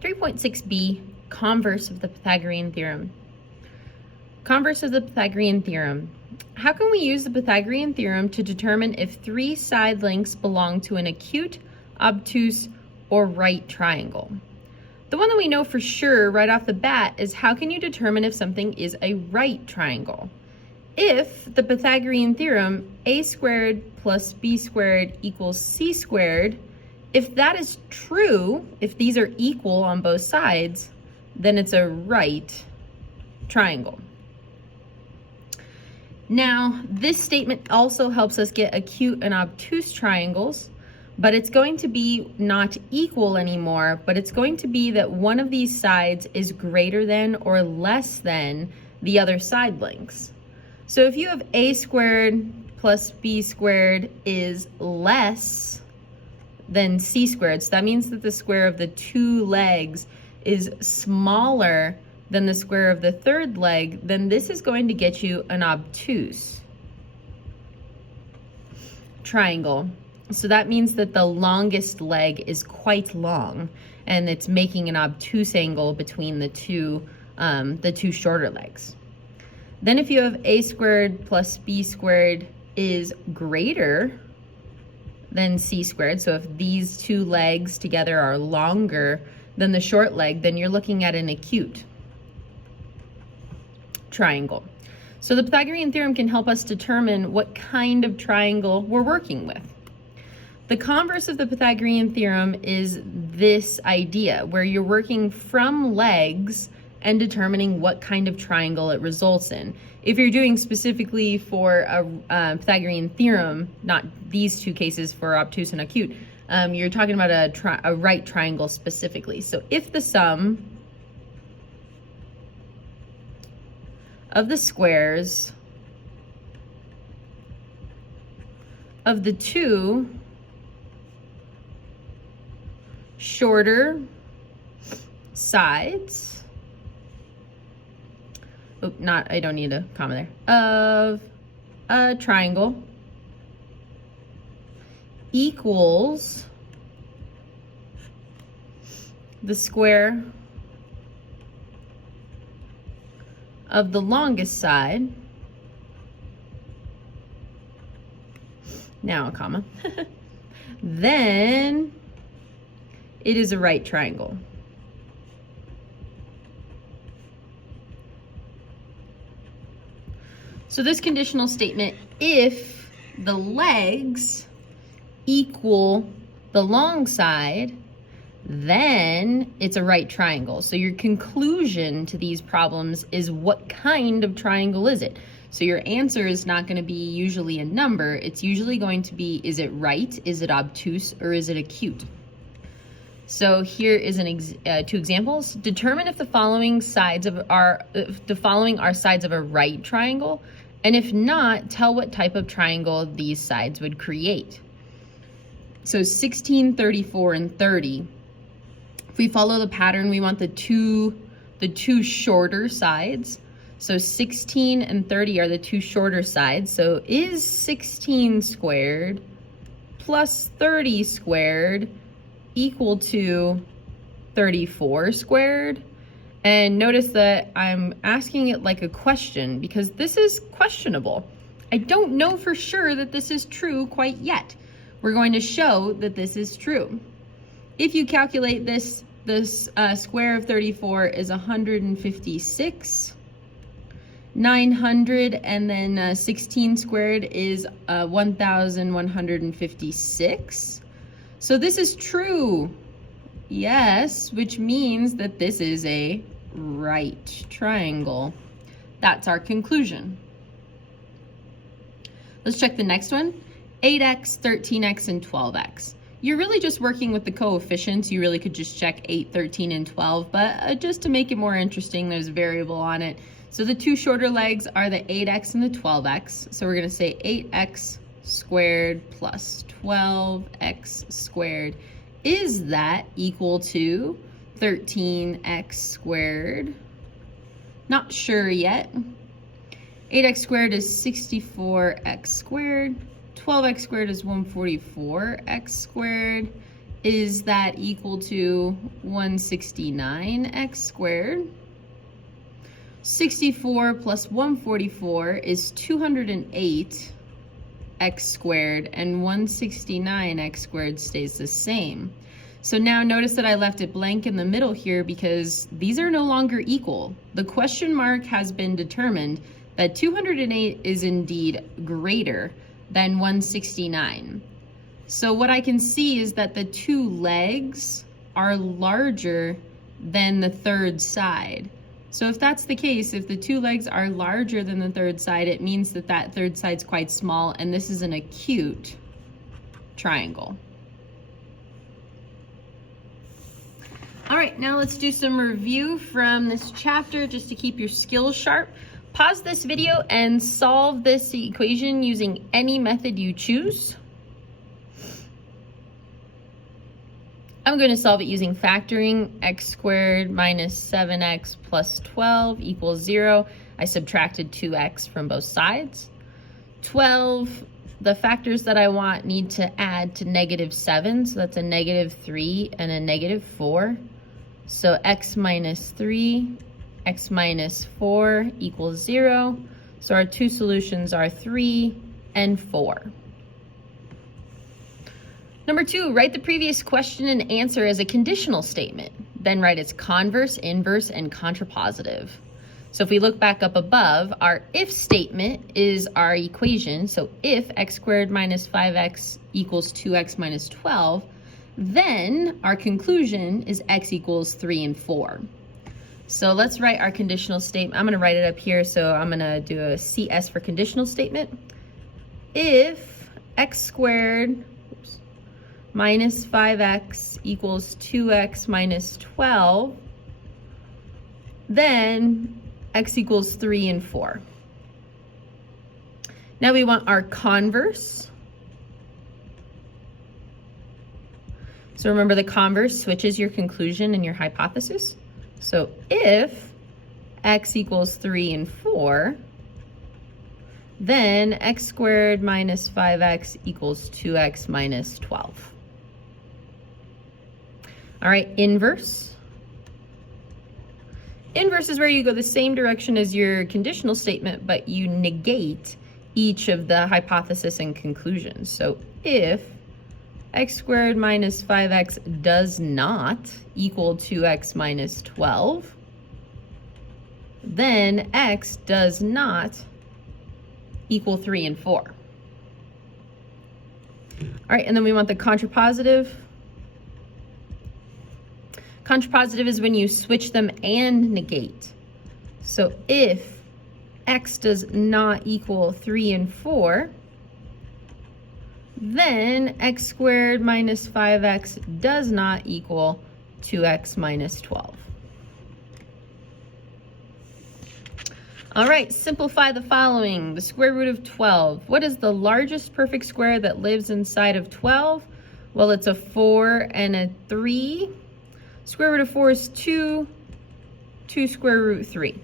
3.6b, converse of the Pythagorean theorem. Converse of the Pythagorean theorem. How can we use the Pythagorean theorem to determine if three side lengths belong to an acute, obtuse, or right triangle? The one that we know for sure right off the bat is how can you determine if something is a right triangle? If the Pythagorean theorem, a squared plus b squared equals c squared, if that is true, if these are equal on both sides, then it's a right triangle. Now, this statement also helps us get acute and obtuse triangles, but it's going to be not equal anymore, but it's going to be that one of these sides is greater than or less than the other side lengths. So if you have a squared plus b squared is less than c squared, so that means that the square of the two legs is smaller than the square of the third leg, then this is going to get you an obtuse triangle. So that means that the longest leg is quite long, and it's making an obtuse angle between the two shorter legs. Then if you have a squared plus b squared is greater than c squared, so if these two legs together are longer than the short leg, then you're looking at an acute triangle. So the Pythagorean theorem can help us determine what kind of triangle we're working with. The converse of the Pythagorean theorem is this idea where you're working from legs and determining what kind of triangle it results in. If you're doing specifically for a Pythagorean theorem, not these two cases for obtuse and acute, you're talking about a right triangle specifically. So if the sum of the squares of the two shorter sides, I don't need a comma there, of a triangle equals the square of the longest side, now a comma, then it is a right triangle. So this conditional statement, if the legs equal the long side, then it's a right triangle. So your conclusion to these problems is what kind of triangle is it? So your answer is not going to be usually a number. It's usually going to be, is it right, is it obtuse, or is it acute? So here is two examples. Determine if the following are sides of a right triangle, and if not, tell what type of triangle these sides would create. So 16, 34, and 30. If we follow the pattern, we want the two shorter sides. So 16 and 30 are the two shorter sides. So is 16 squared plus 30 squared equal to 34 squared? And notice that I'm asking it like a question because this is questionable. I don't know for sure that this is true quite yet. We're going to show that this is true. If you calculate this square of 34 is 156. 900 and then 16 squared is 1156. So this is true. Yes, which means that this is a right triangle. That's our conclusion. Let's check the next one. 8x, 13x, and 12x. You're really just working with the coefficients. You really could just check 8, 13, and 12, but just to make it more interesting, there's a variable on it. So the two shorter legs are the 8x and the 12x. So we're going to say 8x squared plus 12x squared. Is that equal to 13x squared? Not sure yet. 8x squared is 64x squared. 12x squared is 144x squared. is that equal to 169x squared? 64 plus 144 is 208x squared, and 169x squared stays the same. So now notice that I left it blank in the middle here because these are no longer equal. The question mark has been determined that 208 is indeed greater than 169. So what I can see is that the two legs are larger than the third side. So if that's the case, if the two legs are larger than the third side, it means that that third side's quite small, and this is an acute triangle. All right, now let's do some review from this chapter just to keep your skills sharp. Pause this video and solve this equation using any method you choose. I'm going to solve it using factoring. X squared minus 7x plus 12 equals 0. I subtracted 2x from both sides. 12, the factors that I want need to add to -7, so that's a -3 and a -4. So x minus 3, x minus 4 equals 0. So our two solutions are 3 and 4. Number 2, write the previous question and answer as a conditional statement. Then write its converse, inverse, and contrapositive. So if we look back up above, our if statement is our equation. So if x squared minus 5x equals 2x minus 12, then our conclusion is x equals 3 and 4. So let's write our conditional statement. I'm going to write it up here, so I'm going to do a CS for conditional statement. If x squared minus 5x equals 2x minus 12, then x equals 3 and 4. Now we want our converse. So remember, the converse switches your conclusion and your hypothesis. So if x equals 3 and 4, then x squared minus 5x equals 2x minus 12. All right, inverse. Inverse is where you go the same direction as your conditional statement, but you negate each of the hypothesis and conclusions. So if x squared minus 5x does not equal 2x minus 12, then x does not equal 3 and 4. All right, and then we want the contrapositive. Contrapositive is when you switch them and negate. So if x does not equal 3 and 4, then x squared minus 5x does not equal 2x minus 12. All right, simplify the following. The square root of 12. What is the largest perfect square that lives inside of 12? Well, it's a 4 and a 3. Square root of 4 is 2 square root 3.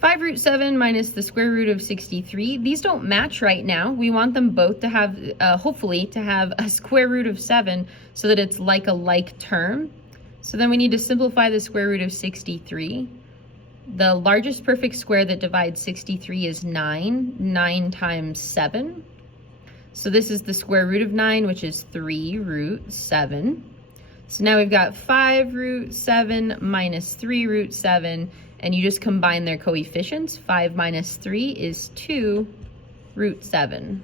5 root 7 minus the square root of 63. These don't match right now. We want them both to have, hopefully, to have a square root of 7 so that it's like a like term. So then we need to simplify the square root of 63. The largest perfect square that divides 63 is 9. 9 times 7. So this is the square root of 9, which is 3 root 7. So now we've got 5 root 7 minus 3 root 7, and you just combine their coefficients. 5 minus 3 is 2 root 7.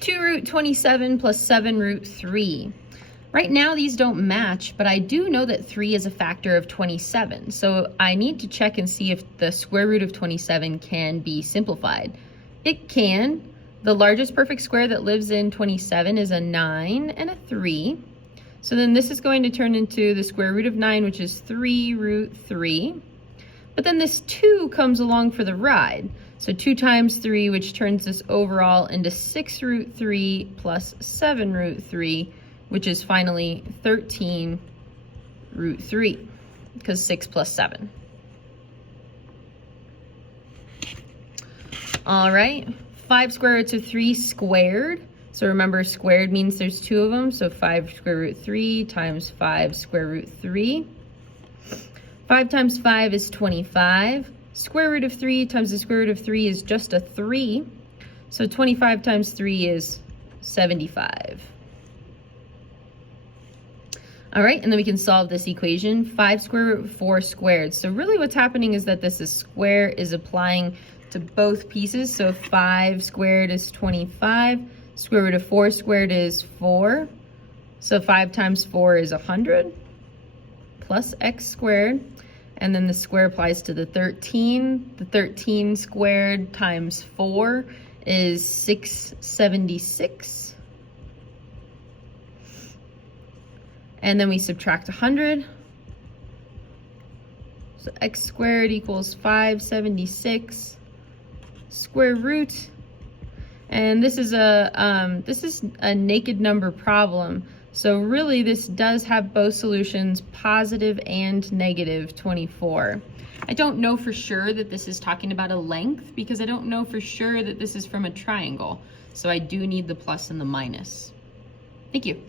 2 root 27 plus 7 root 3. Right now these don't match, but I do know that 3 is a factor of 27. So I need to check and see if the square root of 27 can be simplified. It can. The largest perfect square that lives in 27 is a 9 and a 3. So then this is going to turn into the square root of 9, which is 3 root 3. But then this 2 comes along for the ride. So 2 times 3, which turns this overall into 6 root 3 plus 7 root 3, which is finally 13 root 3, because 6 plus 7. All right. 5 square roots of 3 squared. So remember, squared means there's 2 of them. So 5 square root 3 times 5 square root 3. 5 times 5 is 25. Square root of 3 times the square root of 3 is just a 3. So 25 times 3 is 75. All right, and then we can solve this equation. 5 square root 4 squared. So really what's happening is that this square is applying to both pieces. So 5 squared is 25. Square root of 4 squared is 4. So 5 times 4 is 100 plus x squared. And then the square applies to the 13. The 13 squared times 4 is 676. And then we subtract 100. So x squared equals 576 square root. And this is a naked number problem. So really this does have both solutions, positive and negative 24. I don't know for sure that this is talking about a length because I don't know for sure that this is from a triangle. So I do need the plus and the minus. Thank you.